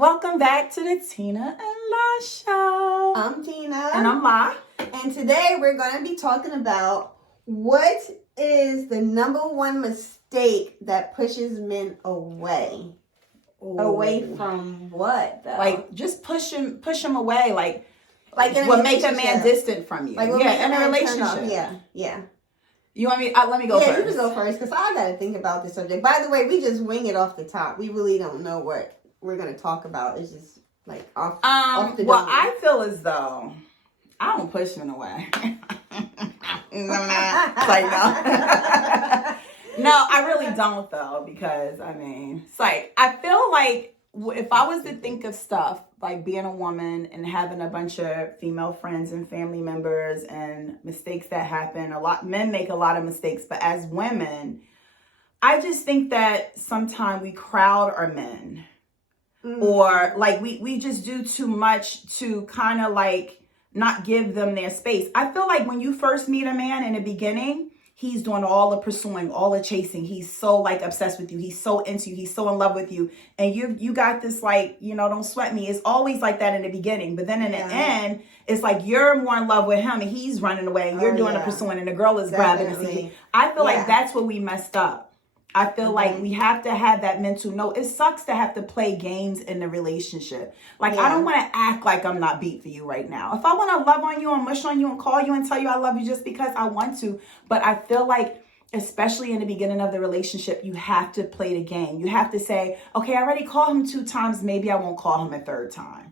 Welcome back to the Tina and La Show. I'm Tina. And I'm La. And today we're going to be talking about what is the number one mistake that pushes men away. Ooh. Away from what, though? Like, just push him away. Like what make a man distant from you. Like in a relationship. Yeah. You want me? Let me go first. Yeah, you can go first because I got to think about this subject. By the way, we just wing it off the top. We really don't know what we're going to talk about. It's just like off the well, dome. I feel as though I don't push men away. It's like, no. No, I really don't, though, because, it's like, I feel like if I was to think of stuff, like being a woman and having a bunch of female friends and family members and mistakes that happen, men make a lot of mistakes, but as women, I just think that sometimes we crowd our men. Or like we just do too much to kind of like not give them their space. I feel like when you first meet a man in the beginning, he's doing all the pursuing, all the chasing. He's so like obsessed with you. He's so into you. He's so in love with you. And you got this like, don't sweat me. It's always like that in the beginning. But then in the end, it's like you're more in love with him and he's running away and you're doing the pursuing and the girl is grabbing the seat. I feel like that's what we messed up. I feel like we have to have that mental note. It sucks to have to play games in the relationship. Like, I don't want to act like I'm not beat for you right now. If I want to love on you and mush on you and call you and tell you I love you just because I want to. But I feel like, especially in the beginning of the relationship, you have to play the game. You have to say, okay, I already called him 2 times. Maybe I won't call him a 3rd time.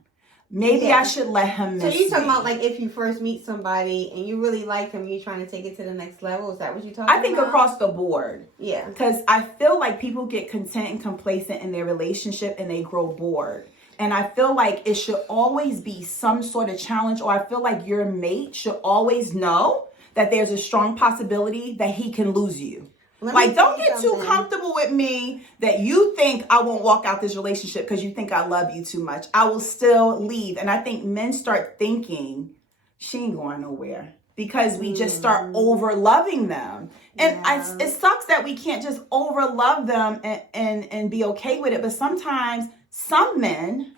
Maybe I should let him miss So you're talking me. about like if you first meet somebody and you really like them, you're trying to take it to the next level? Is that what you're talking about? I think across the board. Yeah. Because I feel like people get content and complacent in their relationship and they grow bored. And I feel like it should always be some sort of challenge, or I feel like your mate should always know that there's a strong possibility that he can lose you. Like, don't get too comfortable with me that you think I won't walk out this relationship because you think I love you too much. I will still leave. And I think men start thinking she ain't going nowhere because we just start over loving them. And it sucks that we can't just over love them and be okay with it. But sometimes some men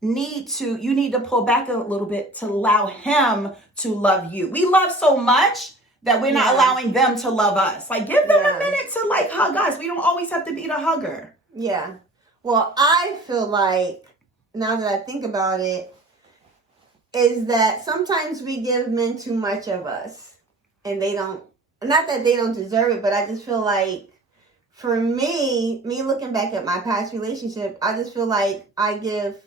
you need to pull back a little bit to allow him to love you. We love so much that we're not allowing them to love us. Like, give them a minute to like hug us. We don't always have to be the hugger. Yeah. Well, I feel like, now that I think about it, is that sometimes we give men too much of us. And they don't, not that they don't deserve it, but I just feel like, for me looking back at my past relationship, I just feel like I give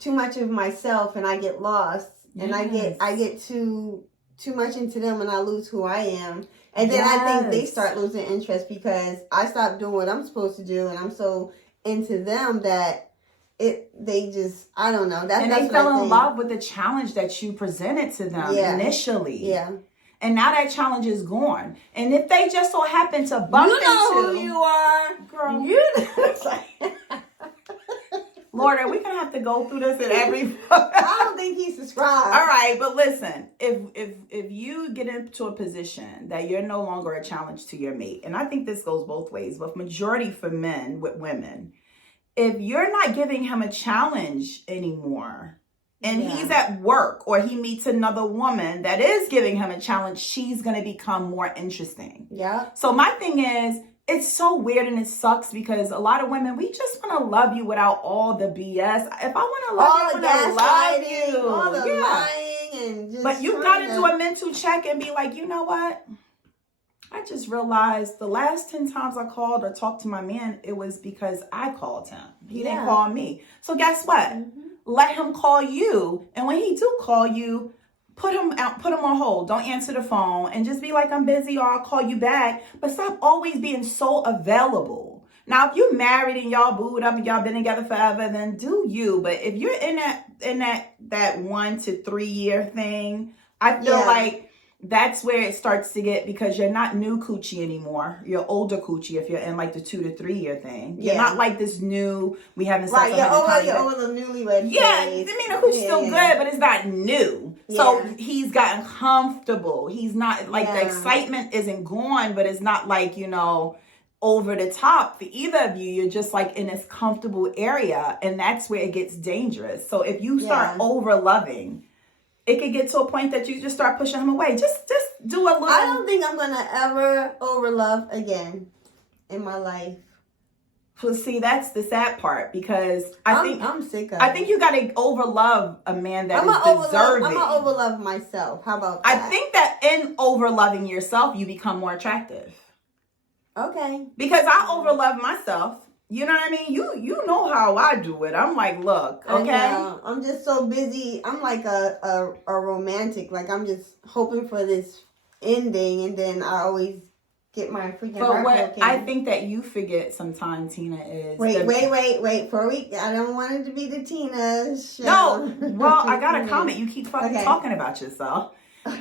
too much of myself and I get lost. And I get too much into them and I lose who I am. And then I think they start losing interest because I stopped doing what I'm supposed to do and I'm so into them that I don't know. And they fell in love with the challenge that you presented to them initially. Yeah. And now that challenge is gone. And if they just so happen to bump into who you are, girl. You know. Lord, are we gonna have to go through this at every? I don't think he subscribed. All right, but listen, if you get into a position that you're no longer a challenge to your mate, and I think this goes both ways, but majority for men with women, if you're not giving him a challenge anymore, and he's at work or he meets another woman that is giving him a challenge, she's gonna become more interesting. Yeah. So my thing is, it's so weird and it sucks because a lot of women, we just want to love you without all the BS. If I want to love you, I want to love you. All the lying and just. But you got to do a mental check and be like, you know what? I just realized the last 10 times I called or talked to my man, it was because I called him. He didn't call me. So guess what? Let him call you. And when he do call you, put him on hold. Don't answer the phone and just be like, I'm busy or I'll call you back. But stop always being so available. Now, if you're married and y'all booed up and y'all been together forever, then do you. But if you're in that 1 to 3 year thing, I feel like that's where it starts to get, because you're not new coochie anymore. You're older coochie if you're in like the 2 to 3 year thing. You're not like this new, we haven't sex. Right, you're over the newlywed phase. I mean, the coochie's still good, but it's not new. So he's gotten comfortable. He's not, like, the excitement isn't gone, but it's not like, over the top for either of you. You're just like in this comfortable area, and that's where it gets dangerous. So if you start over loving, it could get to a point that you just start pushing him away. Just do a little. I don't think I'm gonna ever over love again in my life. Well, see, that's the sad part, because I'm sick of I think you gotta over love a man that is deserving. I'm gonna over love myself. How about that? I think that in over loving yourself, you become more attractive. Okay. Because I over love myself. You know what I mean? You know how I do it. I'm like, look, okay. I'm just so busy. I'm like a romantic. Like, I'm just hoping for this ending, and then I always get my freaking heart broken. I think that you forget sometimes, Tina, is wait. I don't want it to be the Tina show. No, well, I got a comment. You keep fucking talking about yourself.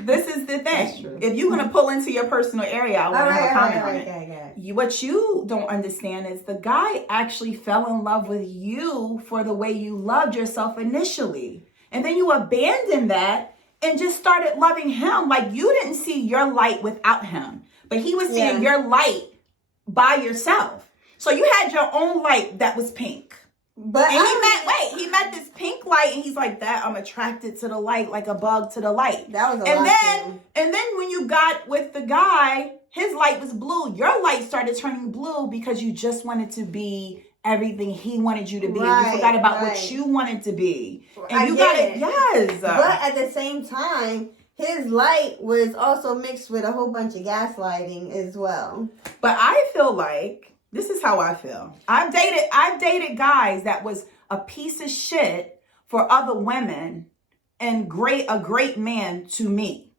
This is the thing. That's true. If you're gonna pull into your personal area, I want to have a comment on it. Okay. What you don't understand is the guy actually fell in love with you for the way you loved yourself initially, and then you abandoned that and just started loving him. Like, you didn't see your light without him, but he was seeing your light by yourself. So you had your own light that was pink. But he met this pink light, and he's like, that I'm attracted to the light like a bug to the light. That was and then when you got with the guy, his light was blue. Your light started turning blue because you just wanted to be everything he wanted you to be. And you forgot about what you wanted to be. And yes. But at the same time, his light was also mixed with a whole bunch of gaslighting as well. But I feel like, this is how I feel. I've dated guys that was a piece of shit for other women and a great man to me.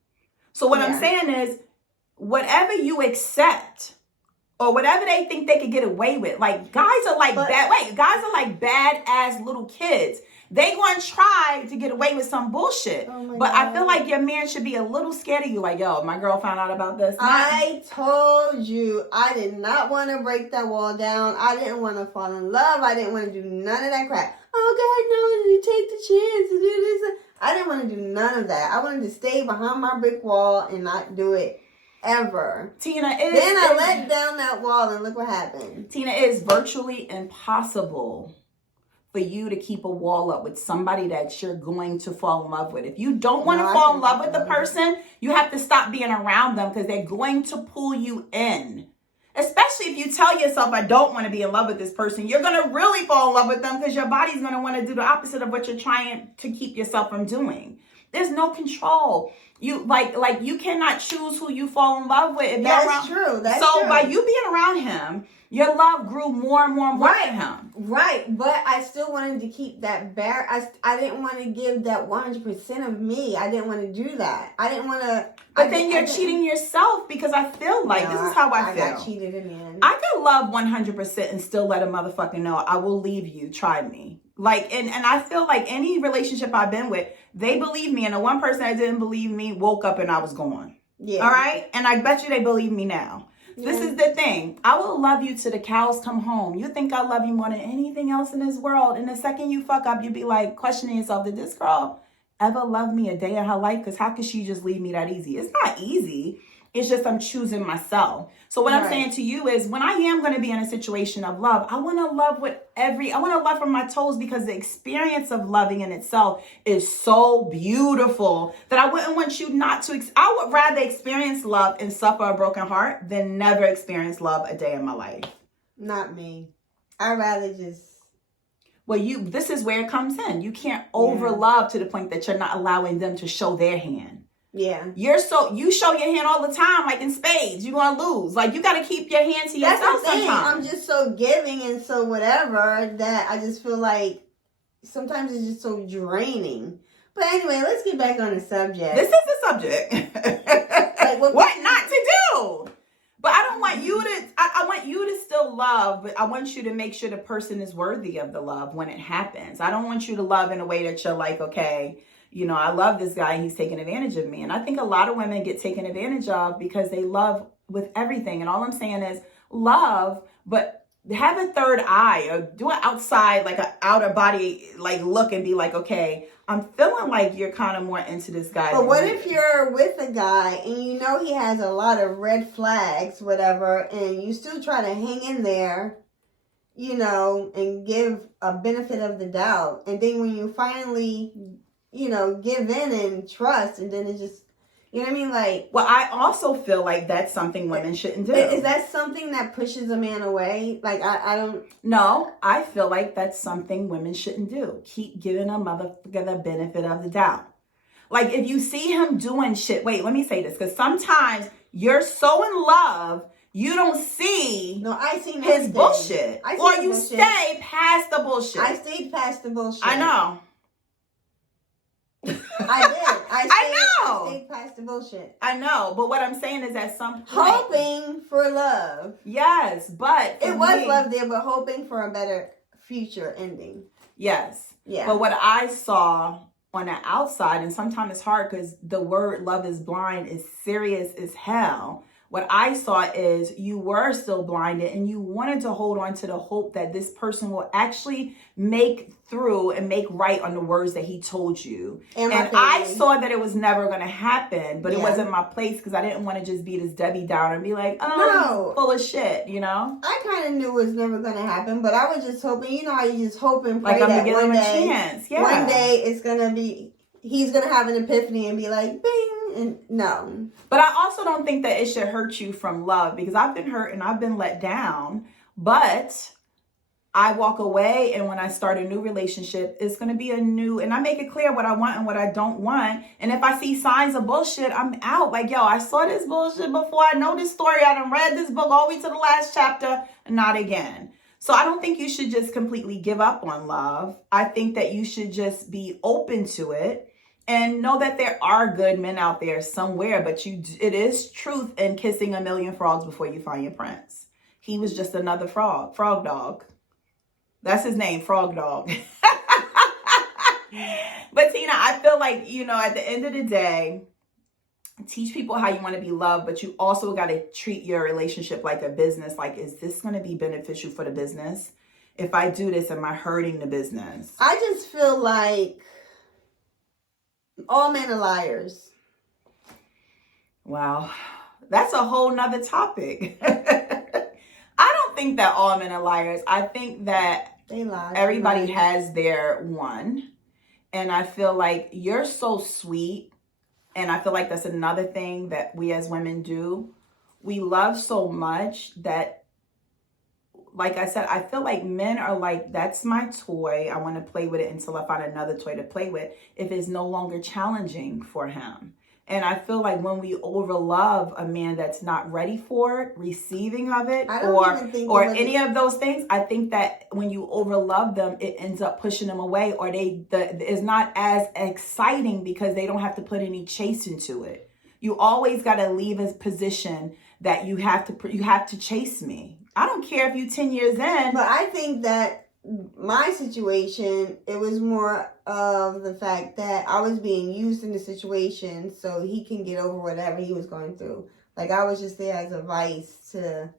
So what I'm saying is, whatever you accept or whatever they think they could get away with, like, guys are like badass little kids. They gonna try to get away with some bullshit. But I feel like your man should be a little scared of you. Like, yo, my girl found out about this. I told you I did not want to break that wall down. I didn't want to fall in love. I didn't want to do none of that crap. Oh, God, no, you take the chance to do this. I didn't want to do none of that. I wanted to stay behind my brick wall and not do it ever. Tina, then I let down that wall, and look what happened. Tina, it is virtually impossible for you to keep a wall up with somebody that you're going to fall in love with. If you don't want to fall in love with the person, you have to stop being around them, because they're going to pull you in. Especially if you tell yourself, I don't want to be in love with this person, you're going to really fall in love with them, because your body's going to want to do the opposite of what you're trying to keep yourself from doing. There's no control. You like you cannot choose who you fall in love with. That's true. So by you being around him, your love grew more and more and more to him. Right, but I still wanted to keep that I didn't want to give that 100% of me. I didn't want to do that. I didn't want to. But then you're cheating yourself, because I feel like, this is how I feel. I got cheated in the end. I could love 100% and still let a motherfucker know, I will leave you, try me. Like, and I feel like any relationship I've been with, they believe me. And the one person that didn't believe me woke up and I was gone. Yeah. All right? And I bet you they believe me now. Yeah. This is the thing. I will love you till the cows come home. You think I love you more than anything else in this world. And the second you fuck up, you be like questioning yourself, did this girl ever love me a day in her life? Because how could she just leave me that easy? It's not easy. It's just I'm choosing myself. So what I'm saying to you is, when I am going to be in a situation of love, I want to love I want to love from my toes, because the experience of loving in itself is so beautiful that I wouldn't want you not to. I would rather experience love and suffer a broken heart than never experience love a day in my life. Not me. I'd rather just. Well, this is where it comes in. You can't over love to the point that you're not allowing them to show their hand. Yeah. You show your hand all the time, like in spades. You're going to lose. Like, you got to keep your hand to yourself sometimes. I'm just so giving and so whatever that I just feel like sometimes it's just so draining. But anyway, let's get back on the subject. This is the subject. Like, what not to do? But I don't want you to, I want you to still love, but I want you to make sure the person is worthy of the love when it happens. I don't want you to love in a way that you're like, okay, you know, I love this guy and he's taking advantage of me. And I think a lot of women get taken advantage of because they love with everything. And all I'm saying is love, but have a third eye or do an outside, like an outer body, like look and be like, okay, I'm feeling like you're kind of more into this guy. But what if you're with a guy and you know he has a lot of red flags, whatever, and you still try to hang in there, you know, and give a benefit of the doubt. And then when you finally, you know, give in and trust, and then it just, you know what I mean? Like, well, I also feel like that's something women shouldn't do. Is that something that pushes a man away? Like, I don't. No, I feel like that's something women shouldn't do. Keep giving a motherfucker the benefit of the doubt. Like, if you see him doing shit, wait, let me say this, because sometimes you're so in love, you don't see I seen his bullshit. Or you bullshit. Stay past the bullshit. I stayed past the bullshit. I know. I did. I stayed past the bullshit. I know, but what I'm saying is at some point, hoping for love. Yes, but it was love there, but hoping for a better future ending. Yes. Yeah. But what I saw on the outside, and sometimes it's hard because the word love is blind is serious as hell. What I saw is you were still blinded and you wanted to hold on to the hope that this person will actually make through and make right on the words that he told you. And I saw that it was never going to happen, but it wasn't my place because I didn't want to just be this Debbie Downer and be like, oh, no, full of shit, you know? I kind of knew it was never going to happen, but I was just hoping, you know how you just hope and pray like I'm that one day, chance. Yeah. One day it's going to be, he's going to have an epiphany and be like, bing. And no. But I also don't think that it should hurt you from love because I've been hurt and I've been let down. But I walk away, and when I start a new relationship, it's going to be a new, and I make it clear what I want and what I don't want. And if I see signs of bullshit, I'm out. Like, yo, I saw this bullshit before. I know this story. I done read this book all the way to the last chapter. Not again. So I don't think you should just completely give up on love. I think that you should just be open to it. And know that there are good men out there somewhere, but it is truth in kissing a million frogs before you find your prince. He was just another frog dog. That's his name, frog dog. But Tina, I feel like, you know, at the end of the day, teach people how you want to be loved, but you also got to treat your relationship like a business. Like, is this going to be beneficial for the business? If I do this, am I hurting the business? I just feel like all men are liars. Wow. That's a whole nother topic. I don't think that all men are liars. I think that they lie. Everybody has their one. And I feel like you're so sweet. And I feel like that's another thing that we as women do. We love so much that, like I said, I feel like men are like, that's my toy. I want to play with it until I find another toy to play with if it's no longer challenging for him. And I feel like when we overlove a man that's not ready for it, receiving of it, or any of those things, I think that when you overlove them, it ends up pushing them away, or it's not as exciting because they don't have to put any chase into it. You always got to leave a position that you have to chase me. I don't care if you 10 years in. But I think that my situation, it was more of the fact that I was being used in the situation so he can get over whatever he was going through. Like, I was just there as a vice to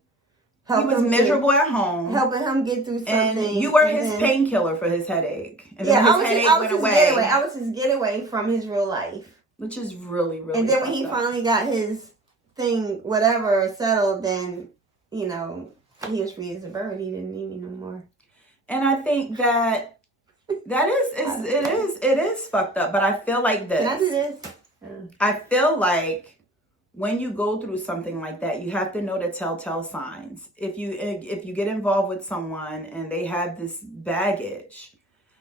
help him. He was miserable at home. Helping him get through something. And you were his painkiller for his headache. And yeah, I was his getaway from his real life. Which is really, really And then when he finally got his thing, whatever, settled, then, you know, he was free as a bird. He didn't need me no more. And I think that it is fucked up. But I feel like this. Can I do this? I feel like when you go through something like that, you have to know the telltale signs. If you get involved with someone and they have this baggage,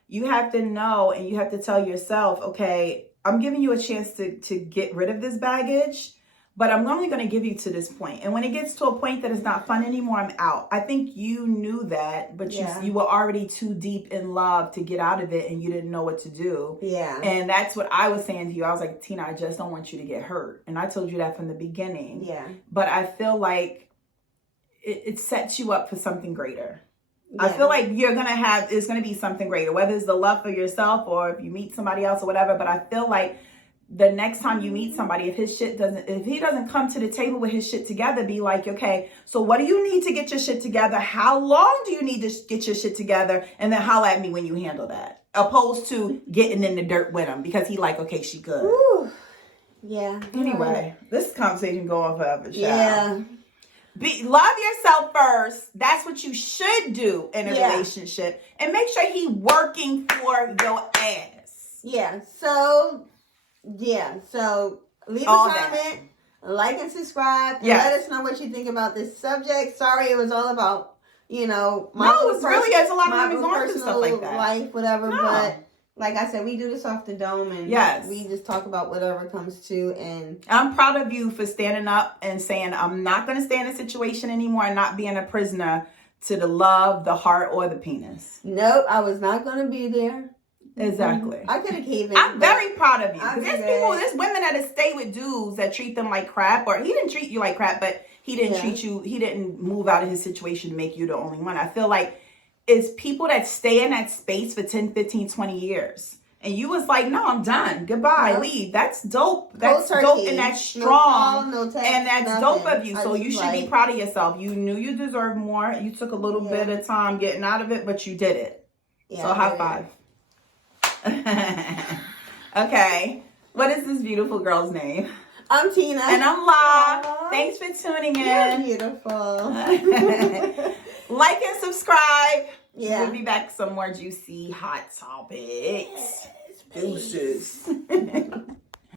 you have to know, and you have to tell yourself, okay, I'm giving you a chance to get rid of this baggage, but I'm only going to give you to this point. And when it gets to a point that it's not fun anymore, I'm out. I think you knew that, but you were already too deep in love to get out of it, and you didn't know what to do. Yeah. And that's what I was saying to you. I was like, Tina, I just don't want you to get hurt. And I told you that from the beginning. Yeah. But I feel like it sets you up for something greater. Yeah. I feel like it's going to be something greater, whether it's the love for yourself or if you meet somebody else or whatever. But I feel like the next time you meet somebody, if he doesn't come to the table with his shit together, be like, okay, so what do you need to get your shit together? How long do you need to get your shit together? And then holler at me when you handle that. Opposed to getting in the dirt with him because he like, okay, she good. Ooh. Yeah. Anyway, this conversation go on forever, child. Yeah. Love yourself first. That's what you should do in a relationship. And make sure he working for your ass. Yeah. So leave a comment, like and subscribe, and let us know what you think about this subject. Sorry, it was all about, you know, it's a lot of women going through stuff like that. Life, whatever, but like I said, we do this off the dome, and we just talk about whatever comes to. And I'm proud of you for standing up and saying, I'm not going to stay in a situation anymore and not being a prisoner to the love, the heart, or the penis. Nope, I was not going to be there. Exactly. I could have caved in. I'm very proud of you. Because there's women that stay with dudes that treat them like crap, or he didn't treat you like crap, but he didn't treat you, he didn't move out of his situation to make you the only one. I feel like it's people that stay in that space for 10, 15, 20 years. And you was like, no, I'm done. Goodbye. Leave. That's dope. That's dope and that's strong. No text, and that's nothing. dope of you. So you should be proud of yourself. You knew you deserved more. You took a little bit of time getting out of it, but you did it. Yeah, so high five. Okay. What is this beautiful girl's name? I'm Tina. And I'm La. Thanks for tuning in. You're beautiful. Like and subscribe. Yeah. We'll be back with some more juicy, hot topics. Deuces.